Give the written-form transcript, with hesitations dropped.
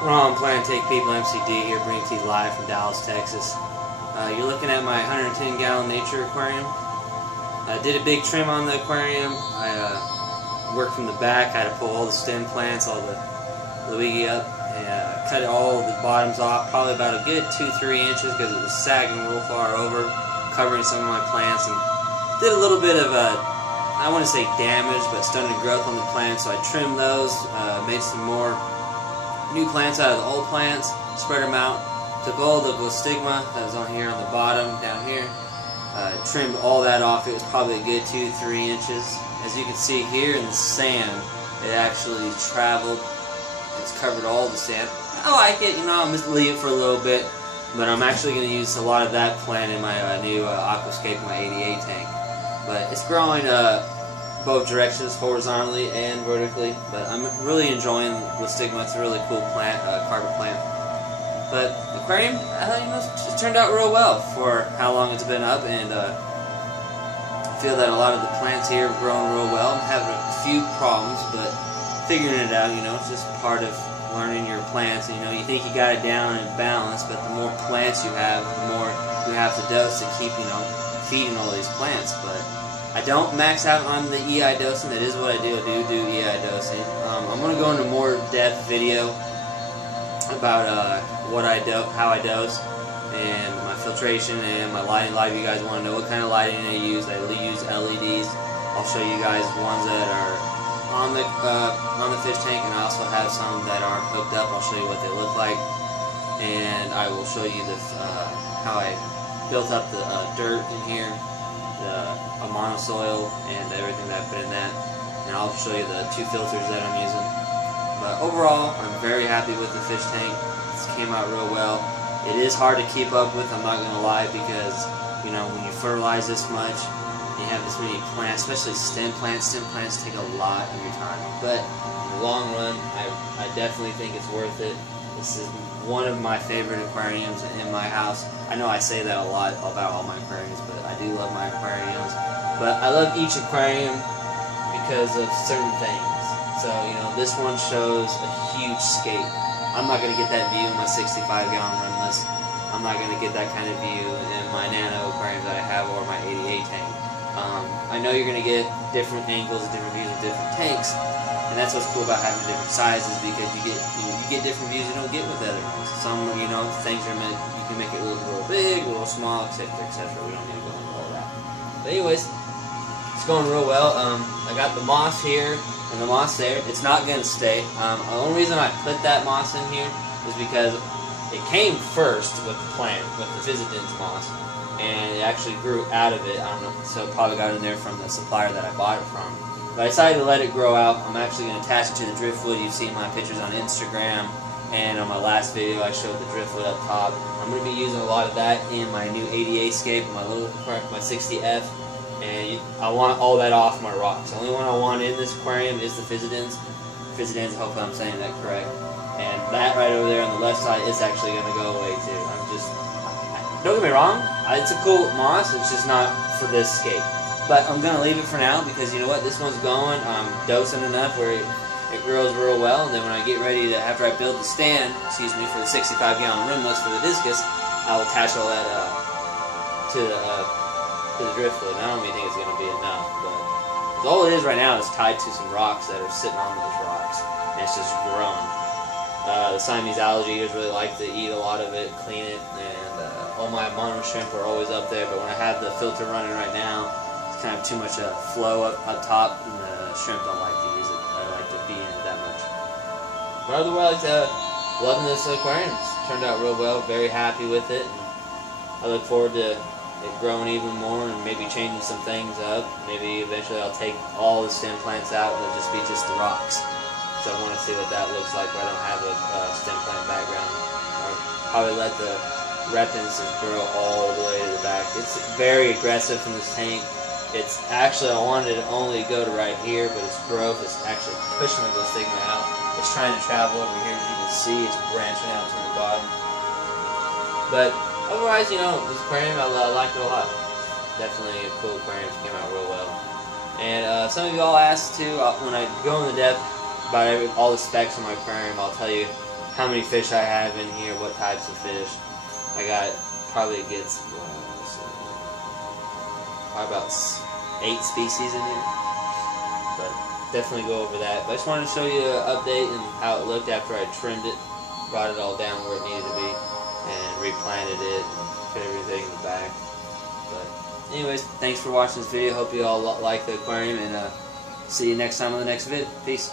We're on Plan Take People MCD here, bringing to you live from Dallas, Texas. You're looking at my 110-gallon nature aquarium. I did a big trim on the aquarium. I worked from the back. I had to pull all the stem plants, all the Luigi up, and cut all the bottoms off, probably about a good 2-3 inches because it was sagging real far over, covering some of my plants, and did a little bit of I want to say damage, but stunted growth on the plants, so I trimmed those, made some more new plants out of the old plants, spread them out, took all the stigma that was on here on the bottom, down here, trimmed all that off. It was probably a good 2-3 inches. As you can see here in the sand, it actually traveled. It's covered all the sand. I like it, you know, I'm just leave it for a little bit, but I'm actually going to use a lot of that plant in my new aquascape, my 88 tank. But it's growing both directions, horizontally and vertically, but I'm really enjoying the stigma. It's a really cool plant, carpet plant. But the aquarium, you know, it turned out real well for how long it's been up, and I feel that a lot of the plants here have grown real well. I'm having a few problems, but figuring it out, you know, it's just part of learning your plants. And, you know, you think you got it down and balanced, but the more plants you have, the more you have to dose to keep, you know, feeding all these plants. But I don't max out on the EI dosing. That is what I do. I do EI dosing. I'm going to go into more depth video about how I dose, and my filtration and my lighting. A lot of you guys want to know what kind of lighting I use. I use LEDs. I'll show you guys ones that are on the fish tank, and I also have some that aren't hooked up. I'll show you what they look like, and I will show you how I built up the dirt in here, a monosoil, and everything that I put in that, and I'll show you the 2 filters that I'm using. But overall, I'm very happy with the fish tank. It came out real well. It is hard to keep up with, I'm not going to lie, because, you know, when you fertilize this much, you have this many plants, especially stem plants. Stem plants take a lot of your time. But in the long run, I definitely think it's worth it. This is one of my favorite aquariums in my house. I know I say that a lot about all my aquariums, but I do love my aquariums. But I love each aquarium because of certain things. So, you know, this one shows a huge scape. I'm not going to get that view in my 65-gallon rimless. I'm not going to get that kind of view in my nano aquarium that I have, or my 88 tank. I know you're going to get different angles, different views of different tanks, and that's what's cool about having different sizes, because you get different views you don't get with other ones. Some, you know, things are meant, you can make it look real big, real small, etc., etc. We don't need to go into all that. But anyways, it's going real well. I got the moss here and the moss there. It's not going to stay. The only reason I put that moss in here is because it came first with the plant, with the Physicans moss, and it actually grew out of it. I don't know, so it probably got in there from the supplier that I bought it from. But I decided to let it grow out. I'm actually going to attach it to the driftwood. You've seen my pictures on Instagram, and on my last video I showed the driftwood up top. I'm going to be using a lot of that in my new 88 scape, my 60F, and I want all that off my rocks. The only one I want in this aquarium is the Physicans. Physicans, hopefully I'm saying that correct. And that right over there on the left side is actually going to go away too. Don't get me wrong, it's a cool moss, it's just not for this scape. But I'm going to leave it for now, because you know what, this one's going, I'm dosing enough where it grows real well, and then when I get ready to, after I build the stand, excuse me, for the 65-gallon rimless for the discus, I'll attach all that to the driftwood. I don't even think it's going to be enough, but all it is right now is tied to some rocks that are sitting on those rocks, and it's just growing. The Siamese alligators really like to eat a lot of it, clean it, and all my mono shrimp are always up there. But when I have the filter running right now, it's kind of too much flow up top, and the shrimp don't like to use it. I like to be in it that much. But otherwise, loving this aquarium. It's turned out real well. Very happy with it. And I look forward to it growing even more, and maybe changing some things up. Maybe eventually I'll take all the stem plants out, and it'll just be just the rocks. So I want to see what that looks like where I don't have a stem plant background. Or probably let the repens grow all the way to the back. It's very aggressive in this tank. It's actually, I wanted it to only go to right here, but its growth is actually pushing the stigma out. It's trying to travel over here. As you can see, it's branching out to the bottom. But otherwise, you know, this aquarium, I liked it a lot. Definitely a cool aquarium. It came out real well. And some of you all asked too, when I go in the depth about all the specs on my aquarium, I'll tell you how many fish I have in here, what types of fish. I got probably gets probably about 8 species in here, but definitely go over that. But I just wanted to show you an update and how it looked after I trimmed it, brought it all down where it needed to be, and replanted it and put everything in the back. But anyways, thanks for watching this video. Hope you all like the aquarium, and see you next time on the next vid. Peace.